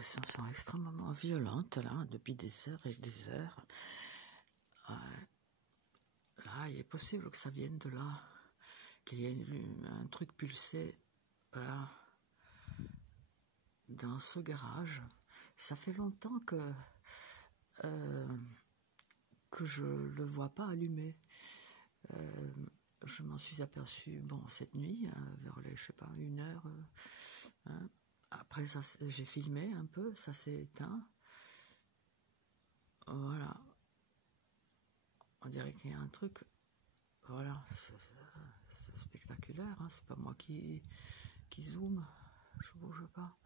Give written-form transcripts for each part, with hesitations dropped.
agressions sont extrêmement violentes, là, depuis des heures et des heures. Là, il est possible que ça vienne de là, qu'il y ait un truc pulsé, là, dans ce garage. Ça fait longtemps que je le vois pas allumé. Je m'en suis aperçue, bon, cette nuit, vers les, je sais pas, 1 heure. Après, ça, j'ai filmé un peu, ça s'est éteint. Voilà. On dirait qu'il y a un truc. Voilà, c'est spectaculaire, hein. C'est pas moi qui zoome, je bouge pas.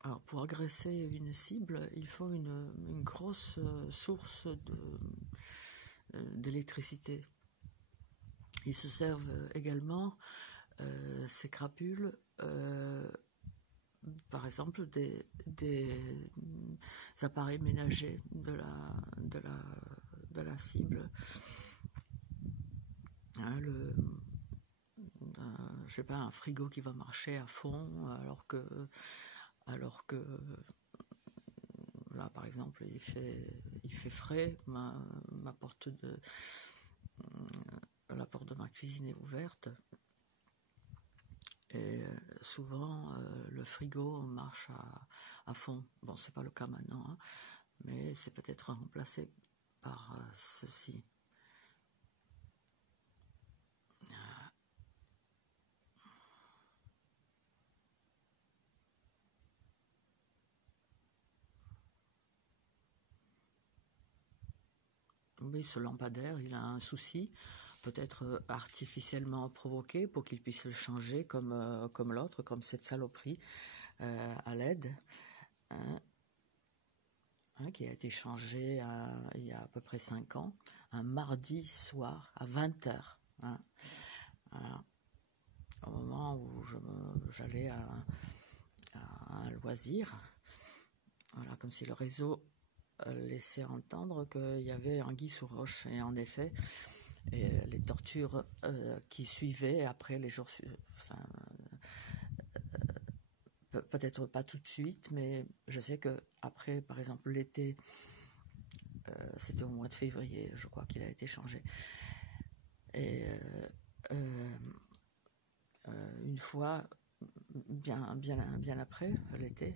Alors, pour agresser une cible, il faut une grosse source d'électricité. Ils se servent également, ces crapules, par exemple, des appareils ménagers de la cible. Hein, je sais pas, un frigo qui va marcher à fond, alors que là, par exemple, il fait frais, la porte de ma cuisine est ouverte. Et souvent, le frigo marche à fond. Bon, c'est pas le cas maintenant, hein, mais c'est peut-être remplacé par ceci. Oui, ce lampadaire, il a un souci, peut-être artificiellement provoqué, pour qu'il puisse le changer comme l'autre, comme cette saloperie à LED, hein, qui a été changé il y a à peu près 5 ans, un mardi soir à 20h. Hein, voilà, au moment où j'allais à un loisir, voilà, comme si le réseau laissait entendre qu'il y avait anguille sous roche. Et en effet, les tortures qui suivaient après les jours, enfin, peut-être pas tout de suite, mais je sais que après, par exemple, l'été, c'était au mois de février, je crois qu'il a été changé. Et une fois, bien après l'été,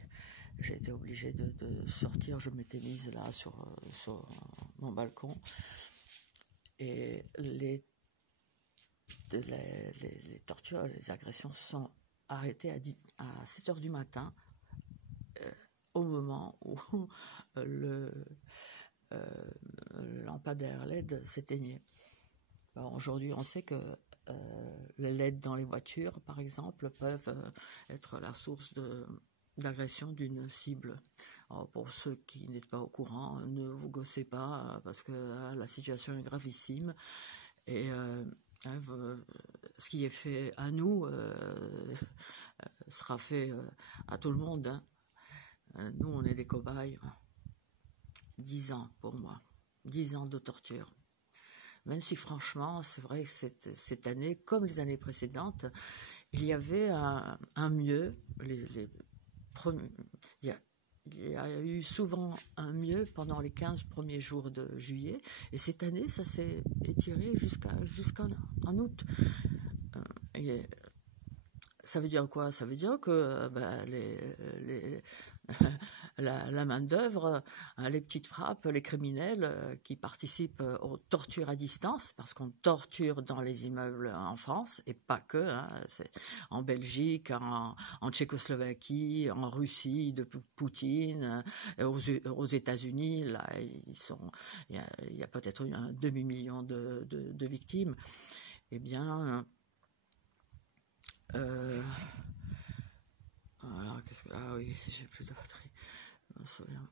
j'ai été obligée de sortir. Je m'étais mise là sur mon balcon, et les tortures, les agressions sont arrêtées à 7h du matin, au moment où le lampadaire LED s'éteignait. Aujourd'hui, on sait que les LED dans les voitures, par exemple, peuvent être la source d'agression d'une cible. Alors, pour ceux qui n'êtes pas au courant, ne vous gossez pas, parce que la situation est gravissime. Et ce qui est fait à nous sera fait à tout le monde, hein. Nous, on est des cobayes. 10 ans pour moi, 10 ans de torture. Même si franchement, c'est vrai que cette année, comme les années précédentes, il y avait un mieux. Il y a eu souvent un mieux pendant les 15 premiers jours de juillet, et cette année, ça s'est étiré jusqu'en août. Et ça veut dire quoi? Ça veut dire que la main-d'œuvre, les petites frappes, les criminels qui participent aux tortures à distance, parce qu'on torture dans les immeubles en France, et pas que, hein, c'est en Belgique, en Tchécoslovaquie, en Russie de Poutine, aux États-Unis, là, il y a peut-être un demi-million de victimes. Eh bien, voilà, qu'est-ce que... Ah oui, j'ai plus de batterie, je me souviens.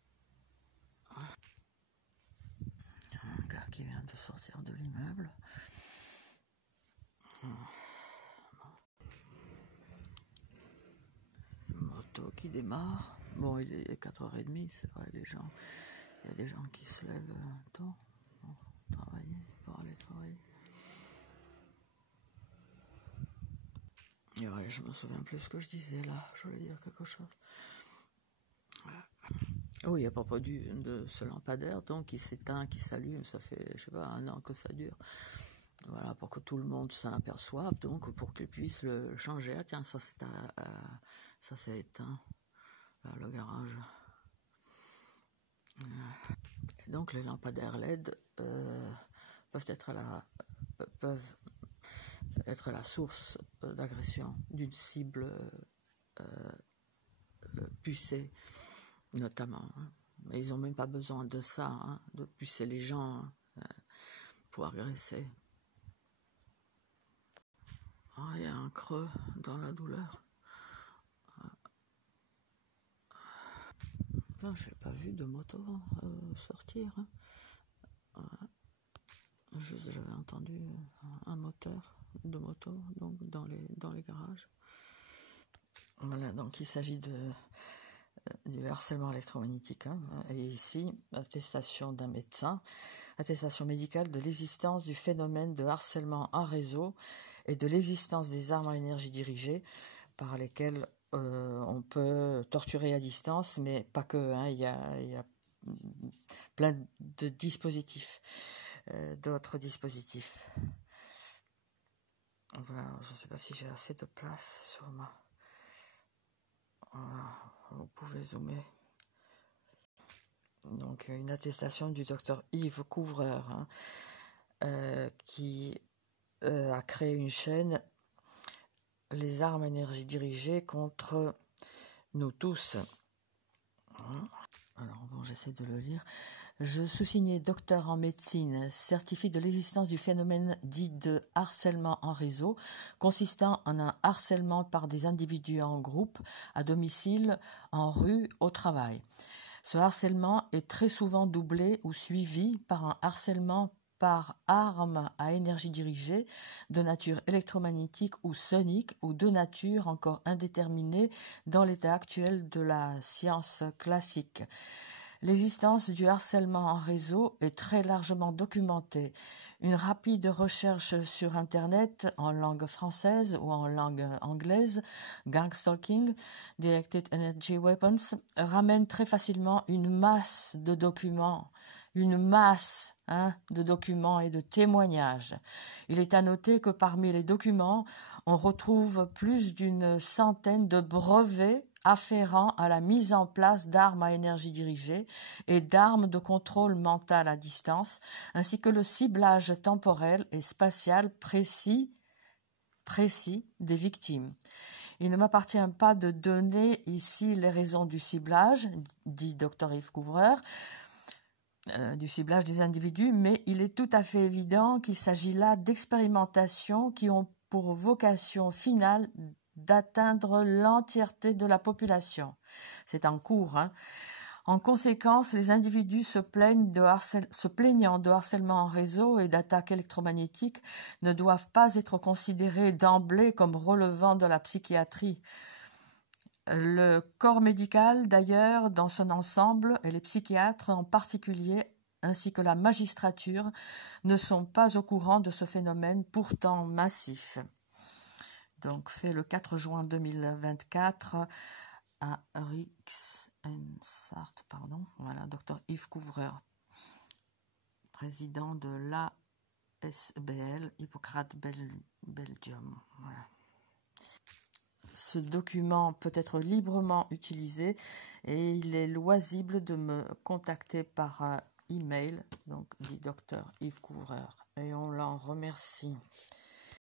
Un gars qui vient de sortir de l'immeuble. Une moto qui démarre. Bon, il est 4h30, c'est vrai, il y a des gens qui se lèvent tôt pour aller travailler. Et ouais, je me souviens plus ce que je disais là, je voulais dire quelque chose. Oui, à propos de ce lampadaire, donc, qui s'éteint, qui s'allume, ça fait, je sais pas, 1 an que ça dure. Voilà, pour que tout le monde s'en aperçoive, donc, pour qu'ils puissent le changer. Ah, tiens, ça s'est éteint, là, le garage. Et donc, les lampadaires LED peuvent être la source d'agression d'une cible pucée, notamment. Mais ils n'ont même pas besoin de ça, hein, de pucer les gens pour agresser. Oh, il y a un creux dans la douleur. Non, je n'ai pas vu de moto sortir. Hein. J'avais entendu un moteur de moto donc dans les garages. Voilà, donc il s'agit du harcèlement électromagnétique. Hein. Et ici, attestation d'un médecin, attestation médicale de l'existence du phénomène de harcèlement en réseau et de l'existence des armes à énergie dirigée par lesquelles on peut torturer à distance, mais pas que. Hein. Il y a plein de dispositifs, d'autres dispositifs. Voilà, je ne sais pas si j'ai assez de place sur ma... Voilà, vous pouvez zoomer. Donc, une attestation du docteur Yves Couvreur, hein, qui a créé une chaîne, les armes à énergie dirigée contre nous tous. Alors, bon, j'essaie de le lire. Je sous-signais docteur en médecine, certifie de l'existence du phénomène dit de harcèlement en réseau, consistant en un harcèlement par des individus en groupe, à domicile, en rue, au travail. Ce harcèlement est très souvent doublé ou suivi par un harcèlement par arme à énergie dirigée de nature électromagnétique ou sonique ou de nature encore indéterminée dans l'état actuel de la science classique. L'existence du harcèlement en réseau est très largement documentée. Une rapide recherche sur Internet en langue française ou en langue anglaise, gang stalking, directed energy weapons, ramène très facilement une masse de documents de documents et de témoignages. Il est à noter que parmi les documents, on retrouve plus d'une centaine de brevets afférents à la mise en place d'armes à énergie dirigée et d'armes de contrôle mental à distance, ainsi que le ciblage temporel et spatial précis des victimes. Il ne m'appartient pas de donner ici les raisons du ciblage, dit Dr Yves Couvreur, du ciblage des individus, mais il est tout à fait évident qu'il s'agit là d'expérimentations qui ont pour vocation finale d'atteindre l'entièreté de la population. C'est en cours. Hein. En conséquence, les individus se plaignant de harcèlement en réseau et d'attaques électromagnétiques ne doivent pas être considérés d'emblée comme relevant de la psychiatrie. Le corps médical, d'ailleurs, dans son ensemble, et les psychiatres en particulier, ainsi que la magistrature, ne sont pas au courant de ce phénomène pourtant massif. Donc, fait le 4 juin 2024 à Rixensart, voilà, Dr Yves Couvreur, président de l'ASBL, Hippocrate Belgium. Voilà. Ce document peut être librement utilisé et il est loisible de me contacter par email, donc dit Dr Yves Couvreur, et on l'en remercie.